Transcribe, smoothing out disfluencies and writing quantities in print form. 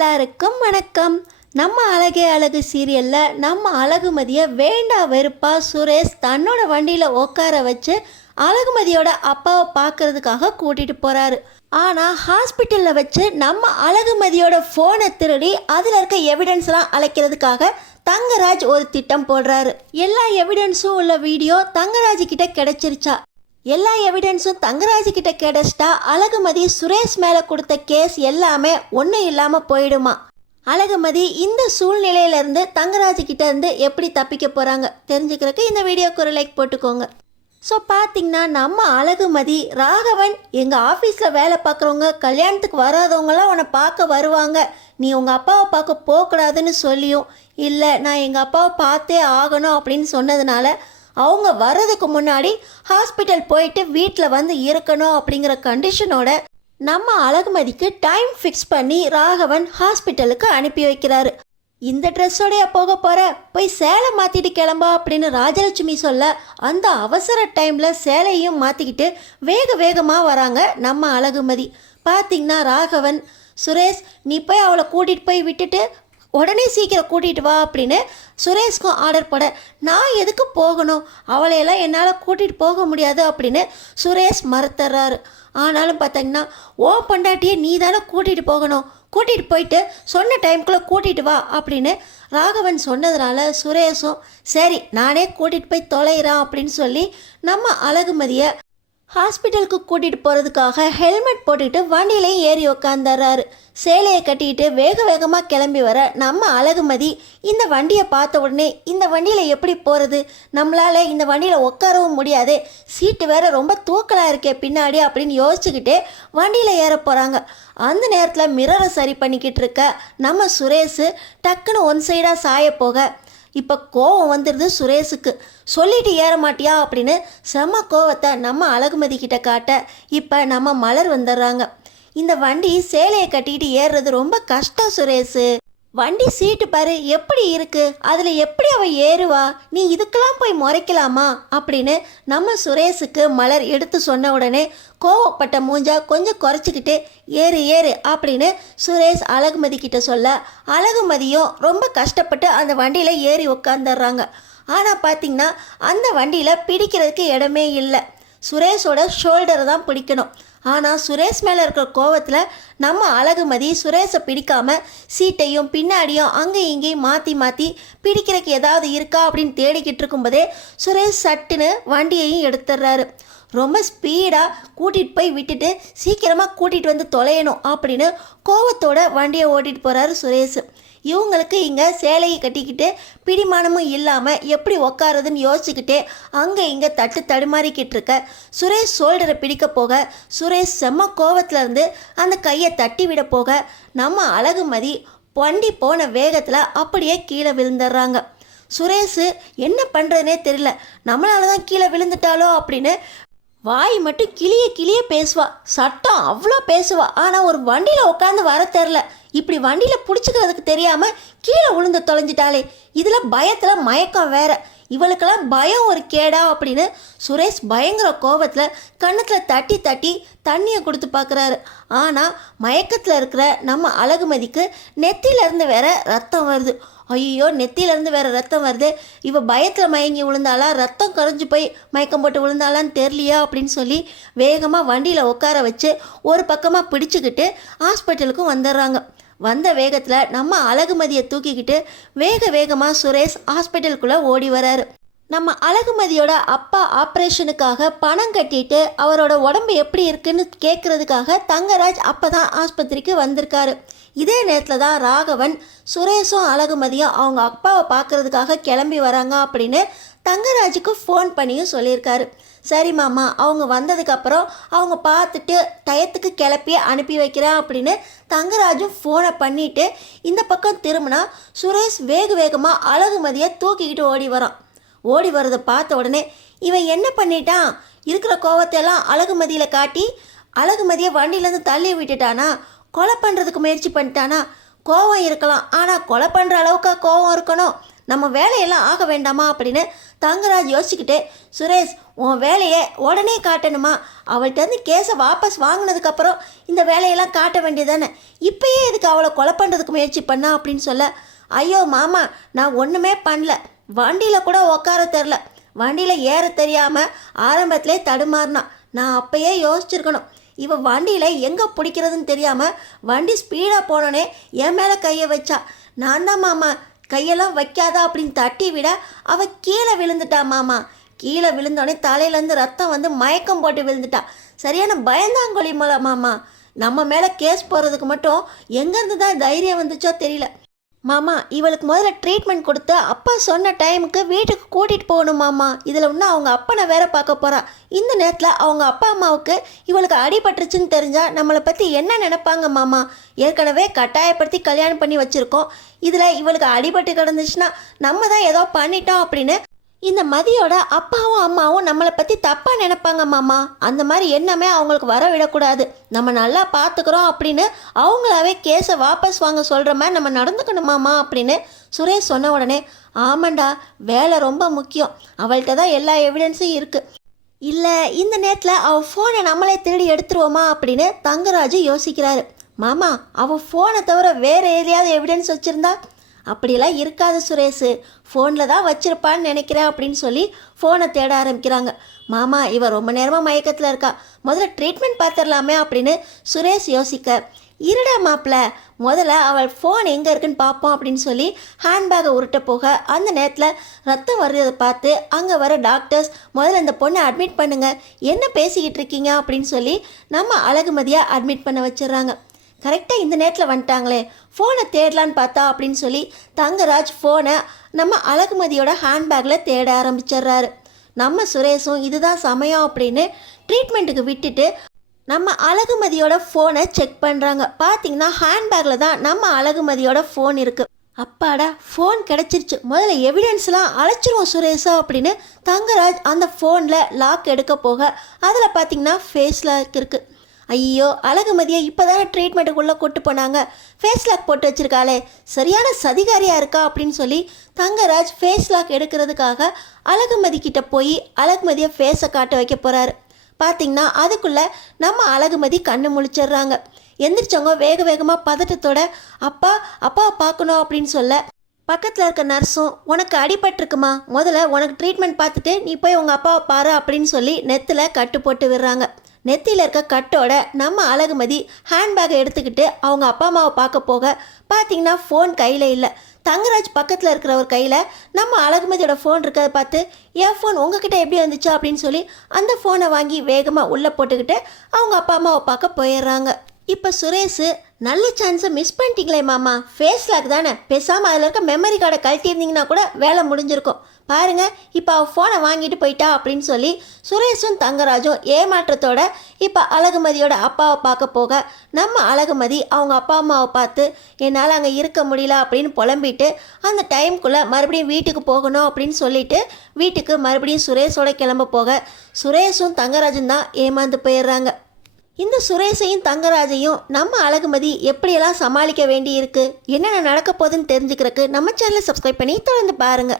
எல்லாருக்கும் வணக்கம். நம்ம அழகே அழகு சீரியலில் நம்ம அழகுமதியை வேண்டா வெறுப்பா சுரேஷ் தன்னோட வண்டியில் உட்கார வச்சு அழகுமதியோட அப்பாவை பார்க்கறதுக்காக கூட்டிகிட்டு போகிறாரு. ஆனால் ஹாஸ்பிட்டலில் வச்சு நம்ம அழகுமதியோட ஃபோனை திருடி அதில் இருக்க எவிடன்ஸ்லாம் அழைக்கிறதுக்காக தங்கராஜ் ஒரு திட்டம் போடுறாரு. எல்லா எவிடன்ஸும் உள்ள வீடியோ தங்கராஜ் கிட்ட கிடைச்சிருச்சா? எல்லா எவிடன்ஸும் தங்கராஜ் கிட்ட கிடைச்சிட்டா அழகுமதி சுரேஷ் மேலே கொடுத்த கேஸ் எல்லாமே ஒன்றும் இல்லாமல் போயிடுமா? அழகுமதி இந்த சூழ்நிலையிலேருந்து தங்கராஜ் கிட்ட இருந்து எப்படி தப்பிக்க போகிறாங்க தெரிஞ்சுக்கிறதுக்கு இந்த வீடியோக்கு ஒரு லைக் போட்டுக்கோங்க. ஸோ பார்த்தீங்கன்னா நம்ம அழகுமதி ராகவன் எங்கள் ஆஃபீஸில் வேலை பார்க்குறவங்க கல்யாணத்துக்கு வராதவங்களாம் உன்னை பார்க்க வருவாங்க, நீ உங்கள் அப்பாவை பார்க்க போகக்கூடாதுன்னு சொல்லியும் இல்லை நான் எங்கள் அப்பாவை பார்த்தே ஆகணும் அப்படின்னு சொன்னதுனால அவங்க வர்றதுக்கு முன்னாடி ஹாஸ்பிட்டல் போயிட்டு வீட்டில் வந்து இருக்கணும் அப்படிங்கிற கண்டிஷனோட நம்ம அழகுமதிக்கு டைம் ஃபிக்ஸ் பண்ணி ராகவன் ஹாஸ்பிட்டலுக்கு அனுப்பி வைக்கிறாரு. இந்த ட்ரெஸ்ஸோடைய போக போகிற போய் சேலை மாற்றிட்டு கிளம்பா அப்படின்னு ராஜலட்சுமி சொல்ல அந்த அவசர டைமில் சேலையும் மாற்றிக்கிட்டு வேகமாக வராங்க நம்ம அழகுமதி. பார்த்திங்கன்னா ராகவன் சுரேஷ் நீ போய் அவளை கூட்டிகிட்டு போய் விட்டுட்டு உடனே சீக்கிரம் கூட்டிகிட்டு வா அப்படின்னு சுரேஷ்க்கும் ஆர்டர் போட நான் எதுக்கு போகணும், அவளையெல்லாம் என்னால் கூட்டிகிட்டு போக முடியாது அப்படின்னு சுரேஷ் மறுத்துறாரு. ஆனாலும் பார்த்தீங்கன்னா ஓ பொண்டாட்டியை நீ தானே கூட்டிகிட்டு போகணும், கூட்டிகிட்டு போயிட்டு சொன்ன டைமுக்குள்ளே கூட்டிகிட்டு வா அப்படின்னு ராகவன் சொன்னதுனால சுரேஷும் சரி நானே கூட்டிகிட்டு போய் தொலைகிறான் அப்படின்னு சொல்லி நம்ம அழகுமதியை ஹாஸ்பிட்டலுக்கு கூட்டிகிட்டு போகிறதுக்காக ஹெல்மெட் போட்டுக்கிட்டு வண்டியிலையும் ஏறி உக்காந்துறாரு. சேலையை கட்டிக்கிட்டு வேகமாக கிளம்பி வர நம்ம அழகுமதி இந்த வண்டியை பார்த்த உடனே இந்த வண்டியில் எப்படி போகிறது, நம்மளால் இந்த வண்டியில் உட்காரவும் முடியாது, சீட்டு வேறு ரொம்ப தூக்கலாக இருக்கே பின்னாடி அப்படின்னு யோசிச்சுக்கிட்டே வண்டியில் ஏற போகிறாங்க. அந்த நேரத்தில் மிரரை சரி பண்ணிக்கிட்டு இருக்க நம்ம சுரேஷ் டக்குன்னு ஒன் சைடாக சாய போக இப்போ கோவம் வந்துடுது சுரேஷுக்கு. சொல்லிட்டு ஏற மாட்டியா அப்படின்னு செம்ம கோவத்தை நம்ம அழகுமதி கிட்ட காட்ட இப்போ நம்ம மலர் வந்துடுறாங்க. இந்த வண்டி சேலையை கட்டிக்கிட்டு ஏறுறது ரொம்ப கஷ்டம் சுரேஷு, வண்டி சீட்டு பாரு எப்படி இருக்கு, அதில் எப்படி அவள் ஏறுவா, நீ இதுக்கெல்லாம் போய் முறைக்கலாமா அப்படின்னு நம்ம சுரேஷுக்கு மலர் எடுத்து சொன்ன உடனே கோவப்பட்ட மூஞ்சா கொஞ்சம் குறைச்சிக்கிட்டு ஏறு அப்படின்னு சுரேஷ் அழகுமதி கிட்ட சொல்ல அழகுமதியும் ரொம்ப கஷ்டப்பட்டு அந்த வண்டியில் ஏறி உட்காந்துடுறாங்க. ஆனால் பார்த்திங்கன்னா அந்த வண்டியில் பிடிக்கிறதுக்கு இடமே இல்லை, சுரேஷோட ஷோல்டரை தான் பிடிக்கணும். ஆனால் சுரேஷ் மேலே இருக்கிற கோவத்தில் நம்ம அழகுமதி சுரேஷை பிடிக்காமல் சீட்டையும் பின்னாடியும் அங்கேயும் இங்கேயும் மாற்றி பிடிக்கிறதுக்கு ஏதாவது இருக்கா அப்படின்னு தேடிக்கிட்டு இருக்கும்போதே சுரேஷ் சட்டுன்னு வண்டியையும் எடுத்துடுறாரு. ரொம்ப ஸ்பீடாக கூட்டிகிட்டு போய் விட்டுட்டு சீக்கிரமாக கூட்டிகிட்டு வந்து தொலையணும் அப்படின்னு கோவத்தோட வண்டியை ஓட்டிகிட்டு போகிறாரு சுரேஷ். இவங்களுக்கு இங்கே சேலையை கட்டிக்கிட்டு பிடிமானமும் இல்லாமல் எப்படி உக்காரதுன்னு யோசிச்சுக்கிட்டே அங்கே இங்கே தடுமாறிக்கிட்டு இருக்க சுரேஷ் ஷோல்டரை பிடிக்க போக சுரேஷ் செம்ம கோவத்தில் இருந்து அந்த கையை தட்டி விட போக நம்ம அழகுமதி வண்டி போன வேகத்தில் அப்படியே கீழே விழுந்துடுறாங்க. சுரேஷ் என்ன பண்ணுறதுனே தெரியல, நம்மளால தான் கீழே விழுந்துட்டாலோ அப்படின்னு வாய் மட்டும் கிளிய பேசுவா, சட்டம் அவ்வளோ பேசுவா, ஆனால் ஒரு வண்டியில் உட்காந்து வர தெரில, இப்படி வண்டியில் பிடிச்சிக்கிறதுக்கு தெரியாமல் கீழே விழுந்து தொலைஞ்சிட்டாலே, இதில் பயத்தில் மயக்கம் வேற, இவளுக்கெல்லாம் பயம் ஒரு கேடா அப்படின்னு சுரேஷ் பயங்கர கோபத்தில் கன்னத்தில் தட்டி தண்ணியை கொடுத்து பார்க்குறாரு. ஆனால் மயக்கத்தில் இருக்கிற நம்ம அழகுமதிக்கு நெத்தியிலேருந்து வேற ரத்தம் வருது. ஐயோ நெத்தியிலேருந்து வேறு ரத்தம் வருது, இவ பயத்தில் மயங்கி விழுந்தாளா, ரத்தம் கரைஞ்சி போய் மயக்கம் போட்டு விழுந்தாளான்னு தெரியலையா அப்படின்னு சொல்லி வேகமாக வண்டியில் உட்கார வச்சு ஒரு பக்கமாக பிடிச்சிக்கிட்டு ஹாஸ்பிட்டலுக்கும் வந்துடுறாங்க. வந்த வேகத்தில் நம்ம அழகுமதியை தூக்கிக்கிட்டு வேகமாக சுரேஷ் ஹாஸ்பிட்டலுக்குள்ளே ஓடி வராரு. நம்ம அழகுமதியோட அப்பா ஆப்ரேஷனுக்காக பணம் கட்டிட்டு அவரோட உடம்பு எப்படி இருக்குன்னு கேட்குறதுக்காக தங்கராஜ் அப்போ தான் ஆஸ்பத்திரிக்கு வந்திருக்காரு. இதே நேரத்தில் தான் ராகவன் சுரேஷும் அழகுமதியும் அவங்க அப்பாவை பார்க்குறதுக்காக கிளம்பி வராங்க அப்படின்னு தங்கராஜுக்கு ஃபோன் பண்ணியும் சொல்லியிருக்காரு. சரி மாமா அவங்க வந்ததுக்கப்புறம் அவங்க பார்த்துட்டு டயத்துக்கு கிளப்பி அனுப்பி வைக்கிறேன் அப்படின்னு தங்கராஜும் ஃபோனை பண்ணிவிட்டு இந்த பக்கம் திரும்பினா சுரேஷ் வேகமாக அழகுமதியை தூக்கிக்கிட்டு ஓடி வரதை பார்த்த உடனே இவன் என்ன பண்ணிட்டான், இருக்கிற கோவத்தையெல்லாம் அழகுமதியில் காட்டி அழகுமதியை வண்டியிலேருந்து தள்ளி விட்டுட்டானா, கொலை பண்ணுறதுக்கு முயற்சி பண்ணிட்டானா, கோவம் இருக்கலாம் ஆனால் கொலை பண்ணுற அளவுக்கு கோவம் இருக்கணும், நம்ம வேலையெல்லாம் ஆக வேண்டாமா அப்படின்னு தங்கராஜ் யோசிச்சுக்கிட்டே, சுரேஷ் உன் வேலையை உடனே காட்டணுமா? அவள்கிட்டருந்து கேஸை வாபஸ் வாங்கினதுக்கப்புறம் இந்த வேலையெல்லாம் காட்ட வேண்டியதானே, இப்பயே இதுக்கு அவளை கொலை பண்ணுறதுக்கு முயற்சி பண்ணா அப்படின்னு சொல்ல, ஐயோ மாமா நான் ஒன்றுமே பண்ணல, வண்டியில் கூட உட்கார தெரில, வண்டியில் ஏற தெரியாமல் ஆரம்பத்திலே தடுமாறினான். நான் அப்பயே யோசிச்சிருக்கணும், இவன் வண்டியில் எங்கே பிடிக்கிறதுன்னு தெரியாமல் வண்டி ஸ்பீடாக போனோன்னே என் மேலே கையை வச்சா. நான் தான் மாமா கையெல்லாம் வைக்காதா அப்படின்னு தட்டி விட அவள் கீழே விழுந்துட்டா மாமா. கீழே விழுந்தோடனே தலையிலேருந்து ரத்தம் வந்து மயக்கம் போட்டு விழுந்துட்டா. சரியான பயந்தாங்கொழி மாமா. நம்ம மேலே கேஸ் போடுறதுக்கு மட்டும் எங்கேருந்து தான் தைரியம் வந்துச்சோ தெரியல மாமா. இவளுக்கு முதல்ல ட்ரீட்மெண்ட் கொடுத்து அப்பா சொன்ன டைமுக்கு வீட்டுக்கு கூட்டிகிட்டு போகணும் மாமா. இதில் இன்னும் அவங்க அப்பனை வேற பார்க்க போகிறா. இந்த நேரத்தில் அவங்க அப்பா அம்மாவுக்கு இவளுக்கு அடிபட்டுருச்சுன்னு தெரிஞ்சால் நம்மளை பற்றி என்ன நினைப்பாங்க மாமா? ஏற்கனவே கட்டாயப்படுத்தி கல்யாணம் பண்ணி வச்சுருக்கோம். இதில் இவளுக்கு அடிபட்டு கிடந்துச்சுன்னா நம்ம தான் ஏதோ பண்ணிட்டோம் அப்படின்னு இந்த மதியோட அப்பாவும் அம்மாவும் நம்மளை பற்றி தப்பாக நினைப்பாங்க மாமா. அந்த மாதிரி எண்ணமே அவங்களுக்கு வர விடக்கூடாது. நம்ம நல்லா பார்த்துக்குறோம் அப்படின்னு அவங்களாவே கேஸை வாபஸ் வாங்க சொல்கிற மாதிரி நம்ம நடந்துக்கணுமாமா அப்படின்னு சுரேஷ் சொன்ன உடனே, ஆமாண்டா வேலை ரொம்ப முக்கியம், அவள்கிட்ட தான் எல்லா எவிடன்ஸும் இருக்குது. இல்லை இந்த நேரத்தில் அவள் ஃபோனை நம்மளே திருடி எடுத்துருவோமா அப்படின்னு தங்கராஜ் யோசிக்கிறாரு. மாமா அவள் ஃபோனை தவிர வேறு எதையாவது எவிடன்ஸ் வச்சுருந்தா? அப்படியெல்லாம் இருக்காது சுரேஷ், ஃபோனில் தான் வச்சுருப்பான்னு நினைக்கிறேன் அப்படின்னு சொல்லி ஃபோனை தேட ஆரம்பிக்கிறாங்க. மாமா இவ ரொம்ப நேரமாக மயக்கத்தில் இருக்கா, முதல்ல ட்ரீட்மெண்ட் பார்த்துடலாமே அப்படின்னு சுரேஷ் யோசிக்க, இருடா மாப்பிள்ள முதல்ல அவள் ஃபோன் எங்கே இருக்குன்னு பார்ப்போம் அப்படின்னு சொல்லி ஹேண்ட்பேக்கை உருட்ட போக அந்த நேரத்தில் ரத்தம் வர்றதை பார்த்து அங்கே வர டாக்டர்ஸ், முதல்ல இந்த பொண்ணை அட்மிட் பண்ணுங்கள், என்ன பேசிக்கிட்டு இருக்கீங்க அப்படின்னு சொல்லி நம்ம அழகுமதியாக அட்மிட் பண்ண வச்சிடுறாங்க. கரெக்டாக இந்த நேரத்தில் வந்துட்டாங்களே, ஃபோனை தேடலான்னு பார்த்தா அப்படின்னு சொல்லி தங்கராஜ் ஃபோனை நம்ம அழகுமதியோட ஹேண்ட்பேக்கில் தேட ஆரம்பிச்சிடுறாரு. நம்ம சுரேஷும் இதுதான் சமயம் அப்படின்னு ட்ரீட்மெண்ட்டுக்கு விட்டுட்டு நம்ம அழகுமதியோட ஃபோனை செக் பண்ணுறாங்க. பார்த்தீங்கன்னா ஹேண்ட்பேக்கில் தான் நம்ம அழகுமதியோட ஃபோன் இருக்குது. அப்பாடா ஃபோன் கிடச்சிருச்சு, முதல்ல எவிடன்ஸ்லாம் அழைச்சிருவோம் சுரேஷா அப்படின்னு தங்கராஜ் அந்த ஃபோனில் லாக் எடுக்க போக அதில் பார்த்தீங்கன்னா ஃபேஸ் லாக் இருக்குது. ஐயோ அழகுமதியை இப்போ தானே ட்ரீட்மெண்ட்டுக்குள்ளே கூட்டு போனாங்க, ஃபேஸ் லாக் போட்டு வச்சுருக்காளே, சரியான சதிகாரியாக இருக்கா அப்படின்னு சொல்லி தங்கராஜ் ஃபேஸ் லாக் எடுக்கிறதுக்காக அழகுமதி கிட்ட போய் அழகுமதியை ஃபேஸை காட்ட வைக்க போகிறாரு. பார்த்திங்கன்னா அதுக்குள்ளே நம்ம அழகுமதி கண்ணு முழிச்சிடுறாங்க. எந்திரிச்சவங்க வேக வேகமாக பதட்டத்தோட அப்பாவை பார்க்கணும் அப்படின்னு சொல்ல, பக்கத்தில் இருக்க நர்ஸும் உனக்கு அடிபட்டிருக்குமா, முதல்ல உனக்கு ட்ரீட்மெண்ட் பார்த்துட்டு நீ போய் உங்கள் அப்பாவை பாரு அப்படின்னு சொல்லி நெத்தில் கட்டு போட்டு விடுறாங்க. நெத்தியில் இருக்க கட்டோட நம்ம அழகுமதி ஹேண்ட்பேக்கை எடுத்துக்கிட்டு அவங்க அப்பா அம்மாவை பார்க்க போக பார்த்தீங்கன்னா ஃபோன் கையில் இல்லை. தங்கராஜ் பக்கத்தில் இருக்கிற ஒரு கையில் நம்ம அழகுமதியோட ஃபோன் இருக்கிறத பார்த்து, என் ஃபோன் உங்ககிட்ட எப்படி வந்துச்சா அப்படின்னு சொல்லி அந்த ஃபோனை வாங்கி வேகமாக உள்ளே போட்டுக்கிட்டு அவங்க அப்பா அம்மாவை பார்க்க போயிடுறாங்க. இப்போ சுரேஷ், நல்ல சான்ஸை மிஸ் பண்ணிட்டீங்களே மாமா, ஃபேஸ் லாக் தானே, பேசாமல் அதில் இருக்க மெமரி கார்டை கழட்டியிருந்தீங்கன்னா கூட வேலை முடிஞ்சிருக்கும். பாருங்கள் இப்போ அவள் ஃபோனை வாங்கிட்டு போயிட்டா அப்படின்னு சொல்லி சுரேஷும் தங்கராஜும் ஏமாற்றத்தோட இப்போ அழகுமதியோட அப்பாவை பார்க்க போக நம்ம அழகுமதி அவங்க அப்பா அம்மாவை பார்த்து, என்னால் அங்கே இருக்க முடியல அப்படின்னு புலம்பிட்டு அந்த டைம்குள்ளே மறுபடியும் வீட்டுக்கு போகணும் அப்படின்னு சொல்லிட்டு வீட்டுக்கு மறுபடியும் சுரேஷோட கிளம்ப போக சுரேஷும் தங்கராஜும் தான் ஏமாந்து போயிடுறாங்க. இந்த சுரேஷையும் தங்கராஜையும் நம்ம அழகுமதி எப்படியெல்லாம் சமாளிக்க வேண்டி இருக்குது, என்னென்ன நடக்க போகுதுன்னு தெரிஞ்சுக்கிறதுக்கு நம்ம சேனலை சப்ஸ்கிரைப் பண்ணி தொடர்ந்து பாருங்கள்.